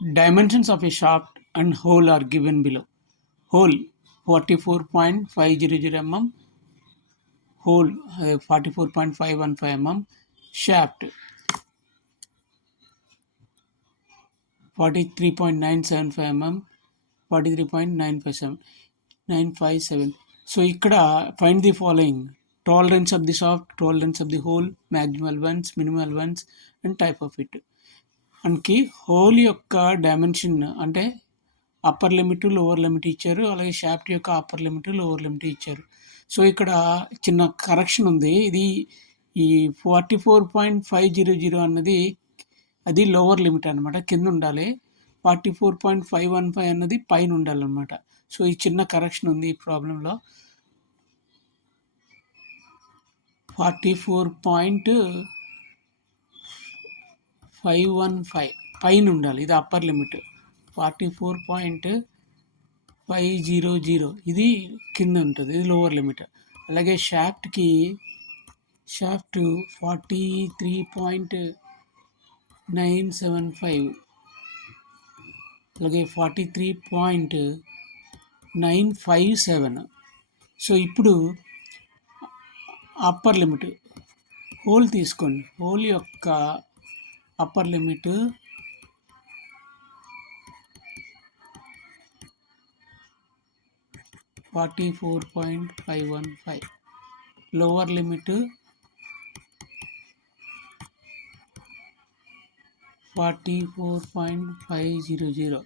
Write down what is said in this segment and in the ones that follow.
Dimensions of a shaft and hole are given below. Hole 44.500 mm, hole 44.515 mm, shaft 43.975 mm, 43.957. So ikkada find the following: tolerance of the shaft, tolerance of the hole, maximum allowance, minimum allowance, and type of it. మనకి హోల్ యొక్క డైమెన్షన్ అంటే upper limit, lower limit ఇచ్చారు. అలాగే షాఫ్ట్ యొక్క upper limit, lower limit ఇచ్చారు. సో ఇక్కడ చిన్న కరెక్షన్ ఉంది. ఇది ఈ 44.500 అన్నది అది లోవర్ లిమిట్ అనమాట, కింద ఉండాలి. 44.515 అన్నది పైన ఉండాలన్నమాట. సో ఈ చిన్న కరెక్షన్ ఉంది ఈ ప్రాబ్లంలో. 44.515 పైన ఉండాలి, ఇది అప్పర్ లిమిట్. 44.500 ఇది కింద ఉంటుంది, ఇది లోవర్ లిమిట్. అలాగే షాఫ్ట్ 43.975, అలాగే 43.957. సో ఇప్పుడు అప్పర్ లిమిట్ హోల్ తీసుకోండి. హోల్ యొక్క upper limit 44.515, lower limit 44.500.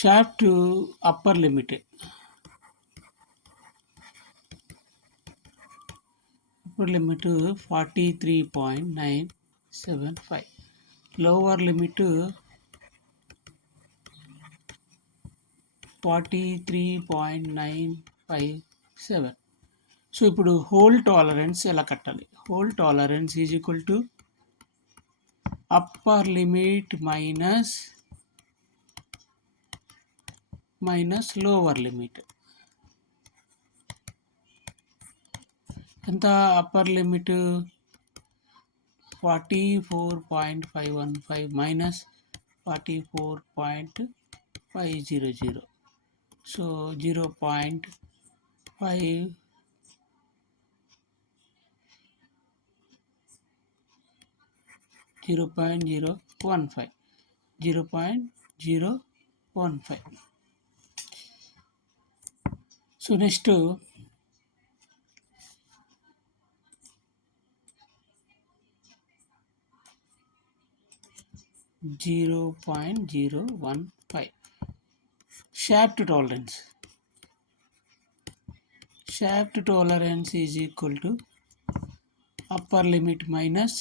Shaft upper limit 43.975, lower limit 43.957. So ఇప్పుడు హోల్ టాలరెన్స్ ఎలా కట్టాలి? Hole tolerance is equal to upper limit minus lower limit. ఎంత upper limit? 44.515 minus 44.500. So 0.5 0.015. So next 0.015 shaft tolerance. Shaft tolerance is equal to upper limit minus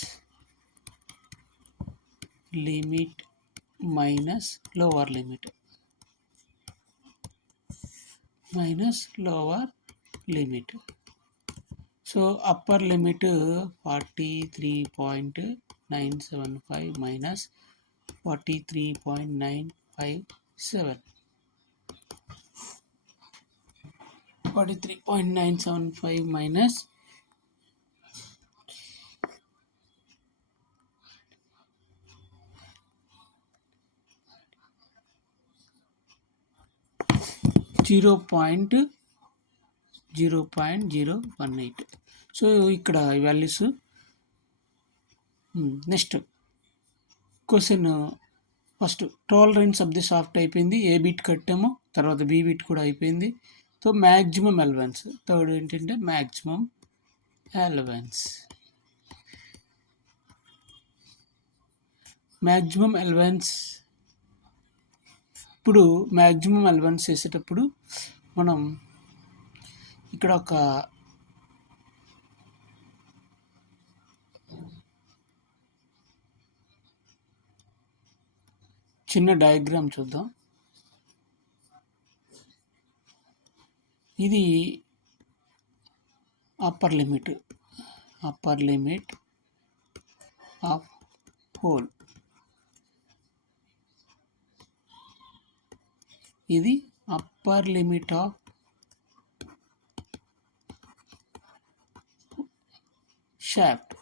lower limit So upper limit 43.975 minus 43.957. 43.975 minus 0.018. So ఇక్కడ values. Next question, first tolerance of the shaft అయిపోయింది, A bit కట్టామో, తర్వాత B bit కూడా అయిపోయింది. So maximum allowance, third ఏంటంటే maximum allowance. ఇప్పుడు maximum allowance చేసేటప్పుడు మనం ఇక్కడ ఒక చిన్న డయాగ్రామ్ చూద్దాం. ఇది అప్పర్ లిమిట్ ఆఫ్ హోల్, ఇది అప్పర్ లిమిట్ ఆఫ్ షాఫ్ట్.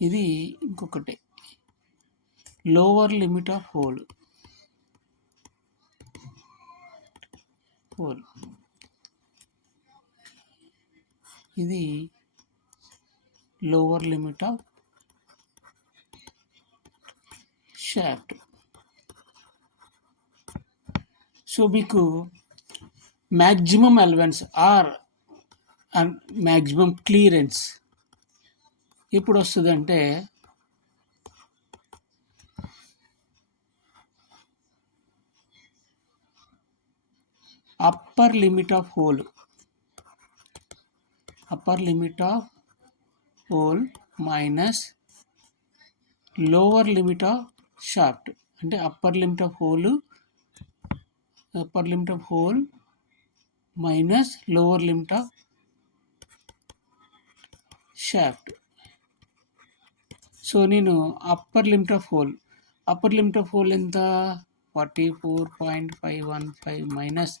ఇది ఇంకొకటి లోవర్ లిమిట్ ఆఫ్ హోల్. ఇది lower limit of shaft. So మీకు maximum allowance or maximum clearance ఎప్పుడు వస్తుందంటే upper limit of hole minus lower limit of shaft. అంటే upper limit of hole minus lower limit of shaft. So నేను upper limit of hole ఎంత 44.515 minus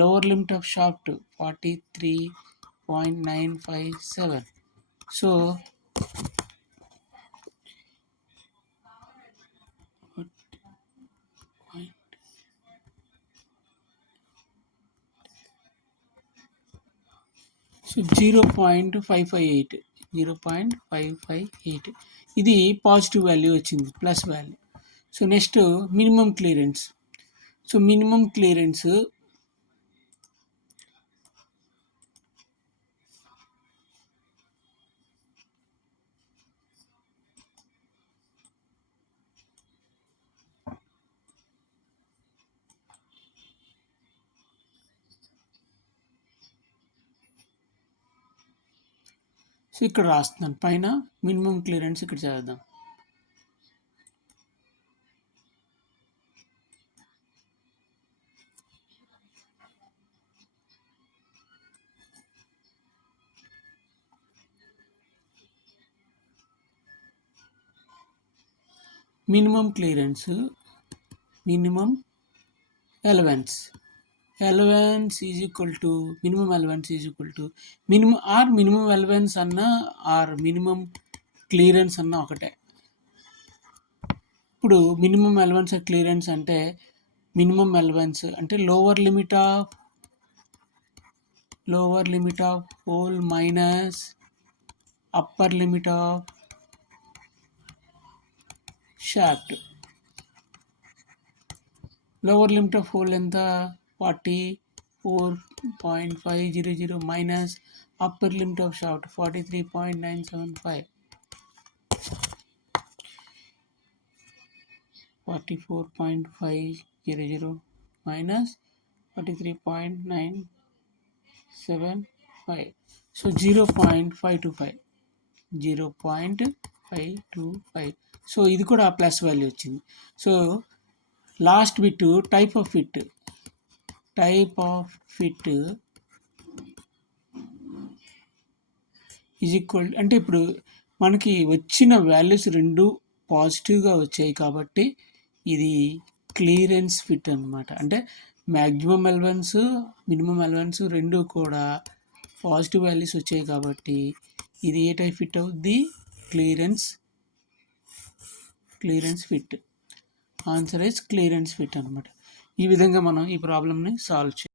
lower limit of shaft 43.957. So so 0.558 ఇది positive value వచ్చింది, plus value. So next minimum clearance. So minimum clearance so ఇక్కడ రాస్తున్నాను పైన minimum clearance ఇక్కడ చదువుదాం. Minimum clearance, minimum allowance is equal to minimum allowance అన్న or minimum clearance అన్న ఒకటే. ఇప్పుడు మినిమం అలవెన్స్ క్లియరెన్స్ అంటే మినిమం అలవెన్స్ అంటే lower limit of hole minus upper limit of shaft. Lower limit of hole ఎంత 44.500 minus upper limit of shaft 43.975. 44.500 minus 43.975. So 0.525. సో ఇది కూడా plus value వచ్చింది. So last bit type of fit is equal అంటే ఇప్పుడు మనకి వచ్చిన వాల్యూస్ రెండు పాజిటివ్గా వచ్చాయి కాబట్టి ఇది క్లియరెన్స్ ఫిట్ అనమాట. అంటే మ్యాక్సిమం అలవెన్స్ మినిమం అలవెన్స్ రెండు కూడా పాజిటివ్ వాల్యూస్ వచ్చాయి కాబట్టి ఇది ఏ టైప్ ఫిట్ అవుద్ది? Clearance fit. Answer is clearance fit అనమాట. ఈ విధంగా మనం ఈ ప్రాబ్లమ్ని సాల్వ్ చేయాలి.